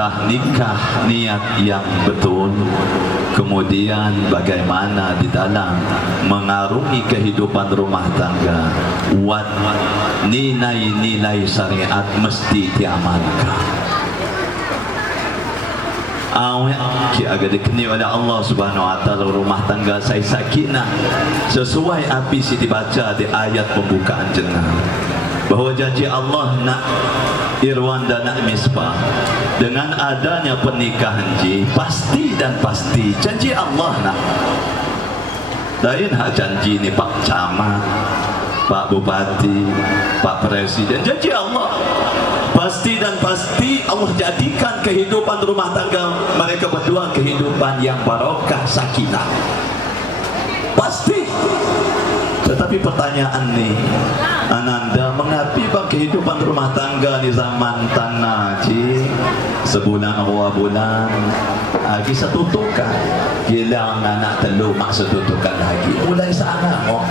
setelah nikah niat yang betul, kemudian bagaimana di dalam mengarungi kehidupan rumah tangga, nilai-nilai syariat mesti diamalkan. Agar dikenal oleh Allah Subhanahu Wa Taala rumah tangga saya sakinah sesuai apa yang dibaca di ayat pembukaan jannah, bahawa janji Allah nak Irwan dan nak Misbah dengan adanya pernikahan pasti dan pasti janji Allah nak lain hak janji ni Pak Camat, Pak Bupati, Pak Presiden. Janji Allah pasti dan pasti Allah jadikan kehidupan rumah tangga mereka berdua kehidupan yang barokah, sakinah, pasti. Tetapi pertanyaan ni Ananda, mengapa kehidupan rumah tangga di zaman tanah sebulan 2 bulan lagi setutukan, hilang anak telur maksud tutukan lagi mulai sana oh.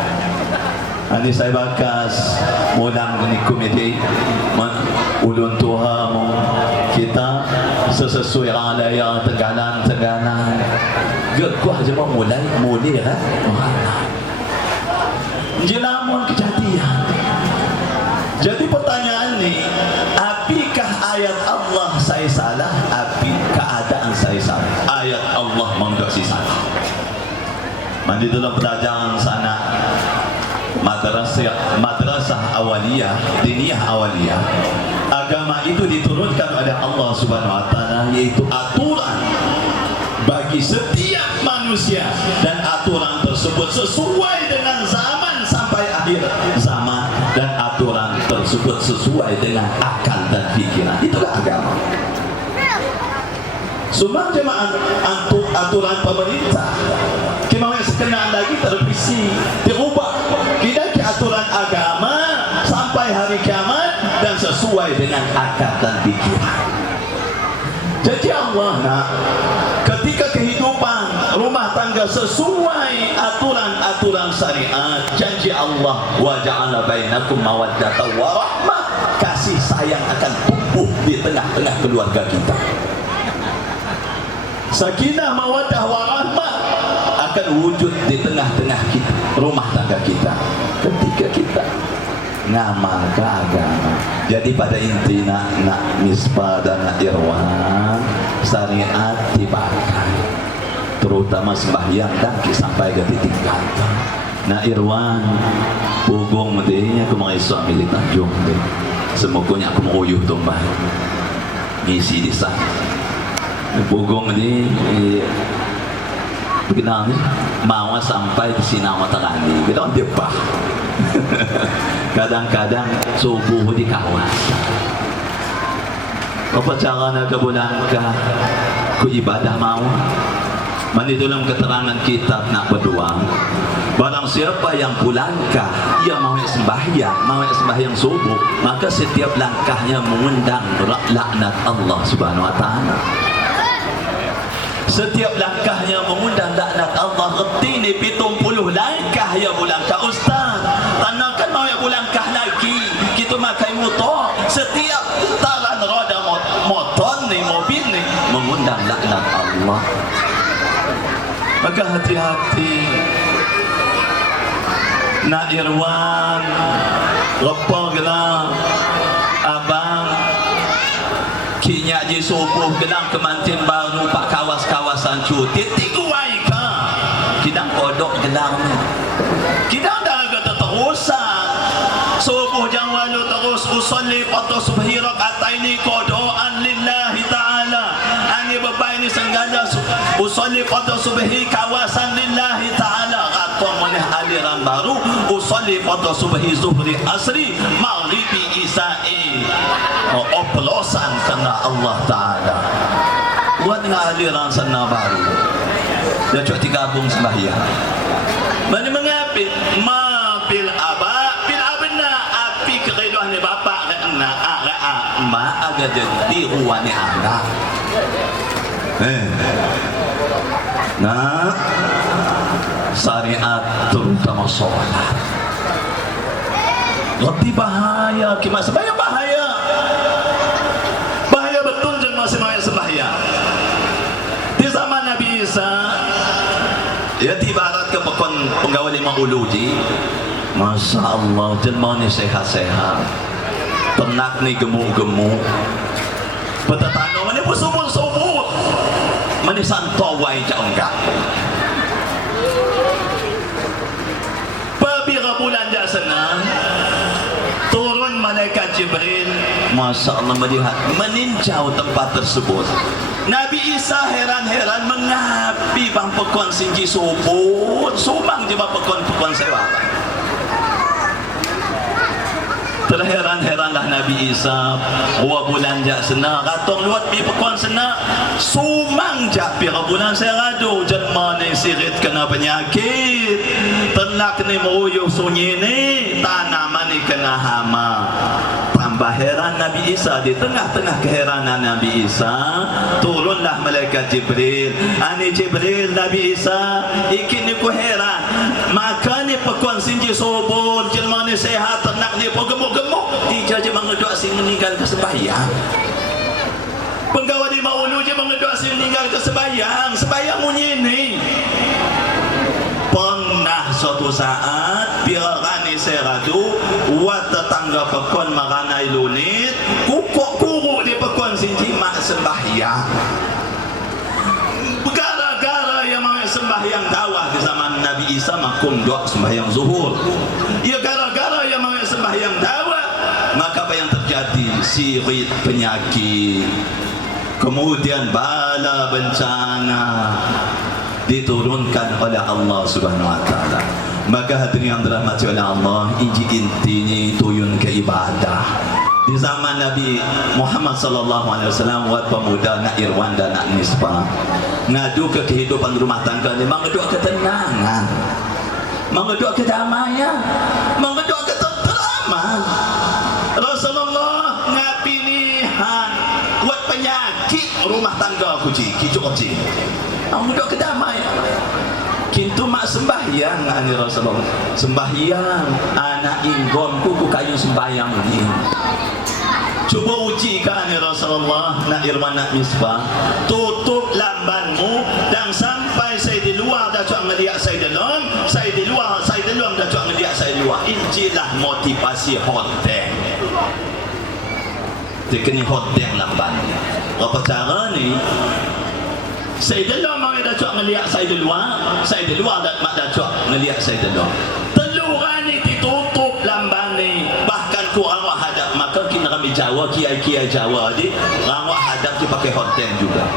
Ini saya bakas mulang ni komiti ulun tua kita sesuai raya Tenggalan gekuah je mulai ha jelamun kejadian. Jadi pertanyaan ni, apakah ayat Allah saya salah, api keadaan saya salah? Ayat Allah mengundi salah. Mandi dalam pelajaran sana madrasah awaliyah, diniyah awaliyah, agama itu diturunkan oleh Allah Subhanahu Wa Taala, yaitu aturan bagi setiap manusia, dan aturan tersebut sesuai dengan zaman sampai akhir zaman, dan aturan tersebut sesuai dengan akal dan pikiran. Itulah agama. Semua jemaah aturan pemerintah kemauan sekenaan lagi tervisi, dirubah tidak ke aturan agama sampai hari kiamat dan sesuai dengan akal dan pikiran. Jadi Allah nak ketika kehidupan rumah tangga sesuai aturan-aturan syariat, janji Allah wa ja'ala bainakum mawaddatan wa rahmah, kasih sayang akan tumbuh di tengah-tengah keluarga kita. Sakinah mawaddah wa rahmah akan wujud di tengah-tengah kita, rumah tangga kita, ketika kita ngamalkan agama. Jadi pada intinya nak Misbah dan nak Irwan syariat dipakai, terutama sembahyang dan sampai ke titik kata. Nak Irwan pugong dia aku mau suami di Tanjung deh, semoga aku mau uyuh tumbah ngisi di sana. Pugong ni kenal ni mau sampai di sini Matarani kita on depah. Kadang-kadang subuh di kawasan apa cara nak kebulangkah ku ibadah mau mandi dalam keterangan kitab nak berdua, barang siapa yang pulangkah ia mau sembahyang subuh, maka setiap langkahnya mengundang laknat Allah Subhanahu Wa Taala. Setiap langkahnya mengundang laknat Allah. Reti ni 70 langkah ya bulangkah ustaz. Tanakan mau ya bulangkah lagi. Kita makai motor. Setiap talan roda motor ni, mobil ni mengundang laknat Allah. Maka hati-hati. Nak Irwan lepas gelang abang kinyak je subuh gelang kemantin baru pak kawasan cuti tiguai ka kidang kodok gelang ni kidang dah agak terusan subuh jangan walu terus usalli qadha subhi rakataini qadoan lillahi ta'ala ani bebai ni sengaja usalli qadha subhi kawasan lillahi ta'ala atau meneh aliran baru usalli qadha subhi zuhri asri maghribi isai oplosan karena Allah Ta'ala buat dengan aliran sana baru dia cuak digabung sembahyang mana mengapit ma bil aba bil abna api keredohan ni bapa anak ma agak jadi ruani anak nah syariat terutama sholat lebih bahaya kimas bahaya betul jangan masih sembahyang. Di zaman Nabi Isa, ya tibarat ke pekon penggawa 5 uluji. Masya Allah, jelma ni sehat-sehat, ternak ni gemuk-gemuk, petetano ni pun subur-subur, mani santawai cak enggak. Pabira bulan dah senang, turun malaikat Jibril, Masya Allah, melihat meninjau tempat tersebut. Nabi Isa heran-heran, mengapi bang pekon sinji subur, sumang je bang pekon sewara. Terheran-heranlah Nabi Isa, wa bulan jak sena ratong luat bi pekon sena sumang jak pi bulan serado, jelma ni sirit kena penyakit, ternak ni meruyuh sunyi ni, tanaman ni kena hama. Tambah heran Nabi Isa. Di tengah-tengah keheranan Nabi Isa, turunlah malaikat Jibril. Ani Jibril, Nabi Isa, ikin ni ku heran, maka ni pekon sinji subur, jelma ni sehat, ternak ni pun gemuk-gemuk, dia je mengedok sing meninggal ke sembahyang. Penggawa di maulu je mengedok sing meninggal ke sembahyang. Sembahyang munyi ni. Pernah suatu saat birani seradu wat tetangga pekon maranai lunit, kukuk kuru di pekon sinji mak sembahyang. Gara-gara yang mak sembahyang dawah di zaman Nabi Isa makum doa sembahyang zuhur. Ya gara-gara yang mak sembahyang dawah, maka apa yang terjadi? Sirit penyakit, kemudian bala bencana diturunkan oleh Allah Subhanahu wa taala. Maka hadirin yang dirahmati oleh Allah, inji intinya tuyun ke ibadah. Di zaman Nabi Muhammad sallallahu alaihi wasallam, buat pemuda nak irwan dan nak nisbah, ngadu ke kehidupan rumah tangga ni, mengadu ketenangan, mengadu kedamaian, mengadu ketenteraman. Rasulullah ngapilihan buat penyakit rumah tangga kuci, kicu-kicu. Mengadu kedamaian. Kintu mak sembahyang ani Rasulullah. Sembahyang anak inggon ku kayu sembahyang ni. Cuba uji kan ani Rasulullah, nak irwan nak misbah, tutup lambanmu dan sampai saya di luar dah cuak ngeliat saya dalam, saya di luar dah cuak ngeliat saya di luar. Injilah motivasi hoteng. Dia kena hoteng lamban. Apa cara ni? Saya dalam orang dah cuak ngeliat saya di luar dah mak dah cuak ngeliat saya dalam. Teluran ni ditutup lamban ni, bahkan kurang wak hadap, maka kena kami Jawa, kiai-kiai Jawa ni rawak hadap dia pakai hoteng juga.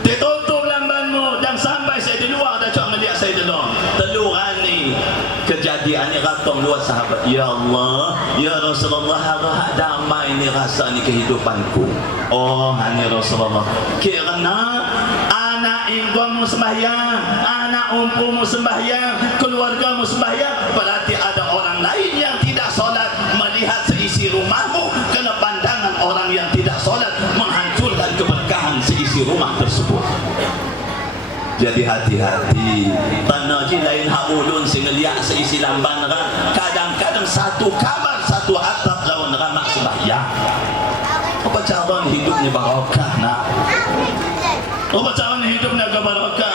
Ditutup lambanmu dan sampai saya di luar dah cuak ngeliat saya dalam. Teluran ni kejadian ni ratong luar sahabat, ya Allah, ya Rasulullah, harap damai ni rasa ni kehidupanku. Oh, hani Rasulullah, kerana anak inggonmu sembahyang, anak umpumu sembahyang, keluargamu sembahyang, berarti ada orang lain yang tidak solat melihat seisi rumahmu, kerana pandangan orang yang tidak solat menghancurkan keberkahan seisi rumah tersebut. Jadi hati-hati, tanah je lain hak ulun singeliak seisi lamban nerang, kadang-kadang satu kamar satu atap lawan nerang mak sembahyang. Apa cara hidupnya barakah nak? Apa cara hidupnya barakah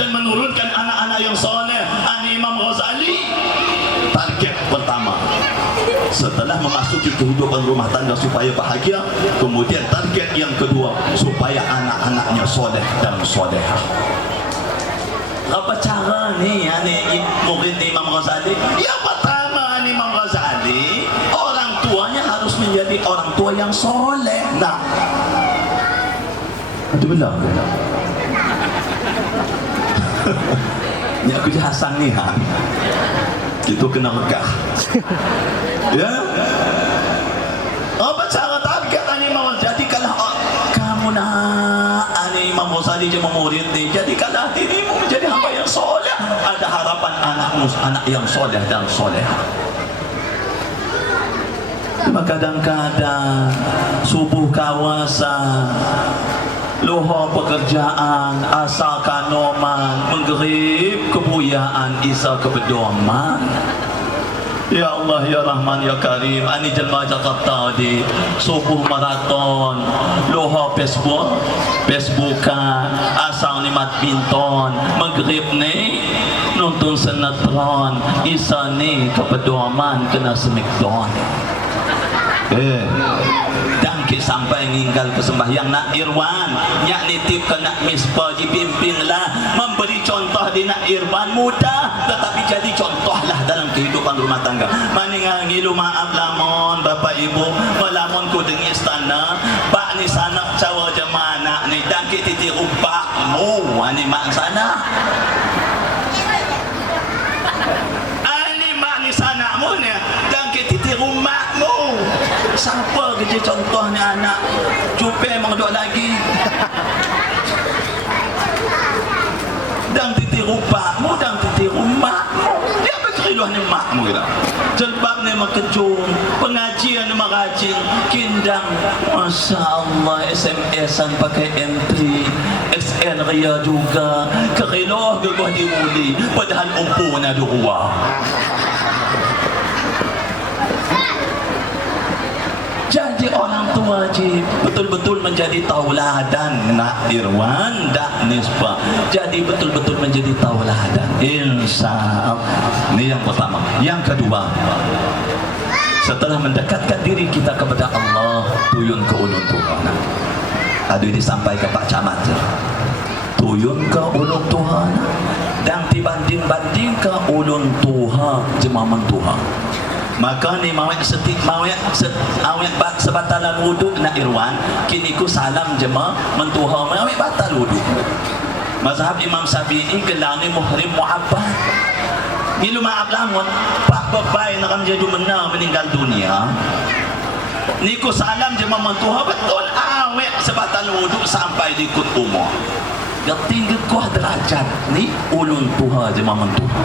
dan menurunkan anak-anak yang soleh? Ani Imam Ghazali, target pertama setelah memasuki kehidupan rumah tangga supaya bahagia, kemudian target yang kedua supaya anak-anaknya soleh dan solehah. Apa cara ni murid Imam Ghazali? Yang pertama Imam Ghazali, orang tuanya harus menjadi orang tua yang soleh. Nah, itu benar. Ni aku je Hasan ni itu kena megah. Ya. Apa cara target Imam Ghazali? Jadi kalau kamu nak Imam Ghazali je memurid ni, jadikanlah dirimu menjadi hamba yang soleh. Ada harapan anakmu anak yang soleh dan solehah. Cuma kadang-kadang subuh kawasan, luhur pekerjaan, asal kanoman, menggerib kebuyaan isa kepedoman. Ya Allah, Ya Rahman, Ya Karim. Ani jelma Jakarta di subuh maraton, loha Facebookan, asal ni badminton, maghrib ni nonton sinetron, isa ni kepedoman kena smackdown. Dan kita sampai meninggal ke sembahyang nak Irwan, nyak nitip ke nak mispa dipimpinlah, memberi contoh di nak Irwan mudah, tetapi jadi contohlah dalam kehidupan rumah tangga. Maningal ngilu maaf lamon bapak ibu, melamun ku dengi istana, bak ni sanak cawa jemana ni, dan kita tiru bakmu, ani mak sana. Ani mak ni sanakmu ni, dan kita tiru makmu. Siapa kerja contohnya anak cupai mengedok lagi dan titiru pakmu dan titiru makmu. Dia berkeriluh ni makmu kita jelbab ni makejung, pengajian ni merajin, kindang Masya Allah, SMS-an pakai MP, XL ria juga, keriluh gegah diuli padahal umpunya dua. Jadi orang tua wajib betul-betul menjadi tauladan nak Irwan dak nisbah. Jadi betul-betul menjadi tauladan. Insya-Allah. Ini yang pertama. Yang kedua, setelah mendekatkan diri kita kepada Allah, tuyun ke ulun Tuhan. Aduh disampaikan Pak Camat. Tuyun ke ulun Tuhan dan dibanding-banding ke ulun Tuhan jemaman Tuhan. Maka ni mawek setik mawek sebatalan wuduk nak Irwan, kini ku salam jema mentuha mawek batal wuduk. Mazhab Imam Syafi'i gelar ni muhrim mu'abbad. Ngilu maaf lamun pak bebai nak menjadi benar meninggal dunia. Niku salam jema mentuha betul awek sebatalan wuduk sampai di kut umur. Geti gekuah derajat ni ulun tuha jema mentuha.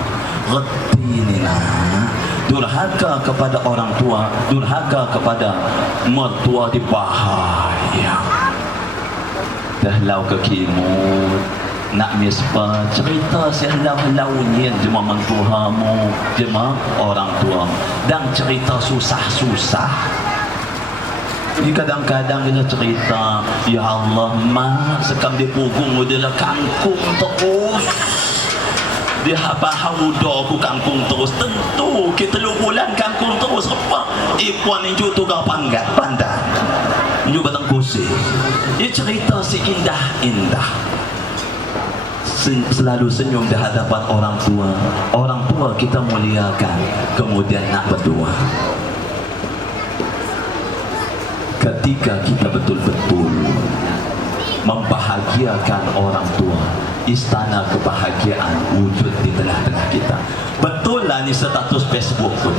Geti ni nah. Durhaka kepada orang tua, durhaka kepada mertua di bahaya. Dah lau ke kimut nak misbah cerita sehalau-halaunya jema mentuhamu, jema orang tua, dan cerita susah-susah. Jadi kadang-kadang dia cerita, ya Allah mak sekam di punggung adalah kangkung terus. Dia bahau doku kangkung terus. Tentu kita 3 bulan kangkung terus apa? Ipuan inju tu kau panggat pandang. Inju batang kursi. Dia cerita si indah-indah. Selalu senyum di hadapan orang tua. Orang tua kita muliakan, kemudian nak berdoa. Ketika kita betul-betul membahagiakan orang tua, istana kebahagiaan wujud di tengah-tengah kita. Betul lah ni status Facebook pun,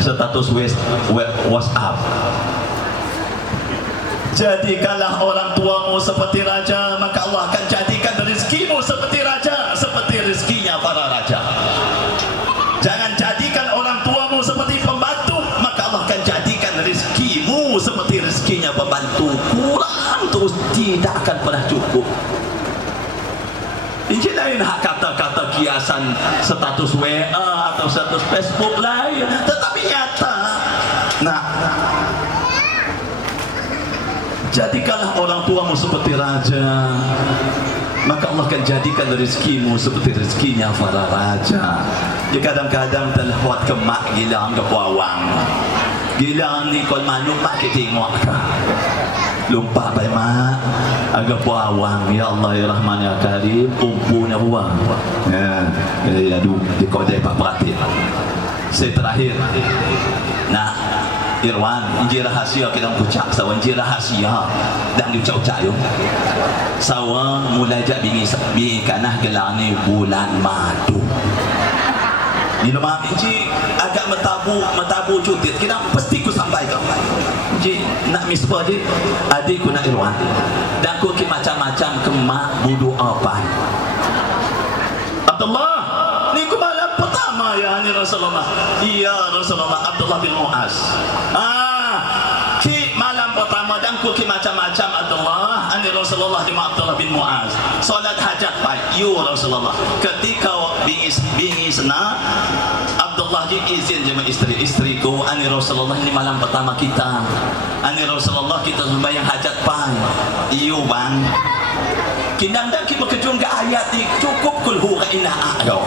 status WhatsApp. Jadikanlah orang tuamu seperti raja, maka Allah akan jadikan rezekimu seperti raja, seperti rezekinya para raja. Jangan jadikan orang tuamu seperti pembantu, maka Allah akan jadikan rezekimu seperti rezekinya pembantu. Kurang terus, tidak akan pernah cukup. Ini lain hak kata-kata kiasan status WA atau status Facebook lain, tetapi nyata. Nah, jadikanlah orang tuamu seperti raja, maka Allah akan jadikan rezekimu seperti rezekinya para raja. Dia kadang-kadang terlewat ke mak gila ke puawang. Gila ni kau manuk mak kita tengok ke. Lupa baik mak agak puawang. Ya Allah ya Rahman ya Karim, umpunya buang. Aduh dikau jadi pak berhati. Saya terakhir. Nah, Irwan, inji rahasia kita ucap sawan inji rahasia dan diucap-ucap yo. Sawa mulai jak bingi kanah gelar ni bulan madu. Ni nama inji agak metabu cutit. Kita pasti ku sampaikan. Inji nak misbah je adikku nak Irwan. Dan ku ki macam-macam kemak budu apa. Abdullah, ni ku malam pertama ya ni Rasulullah. Iya Rasulullah, Abdullah bin Muaz. Ki malam pertama tangku ki macam-macam Abdullah ani Rasulullah di Abdullah bin Muaz solat hajat pai you Rasulullah ketika bingi sena Abdullah ji izin jema istri-istriku ani Rasulullah ini malam pertama kita ani Rasulullah kita sembahyang hajat pai you bang kinang dak ki berkejung ke ayat ni cukup kul hu inna a'yo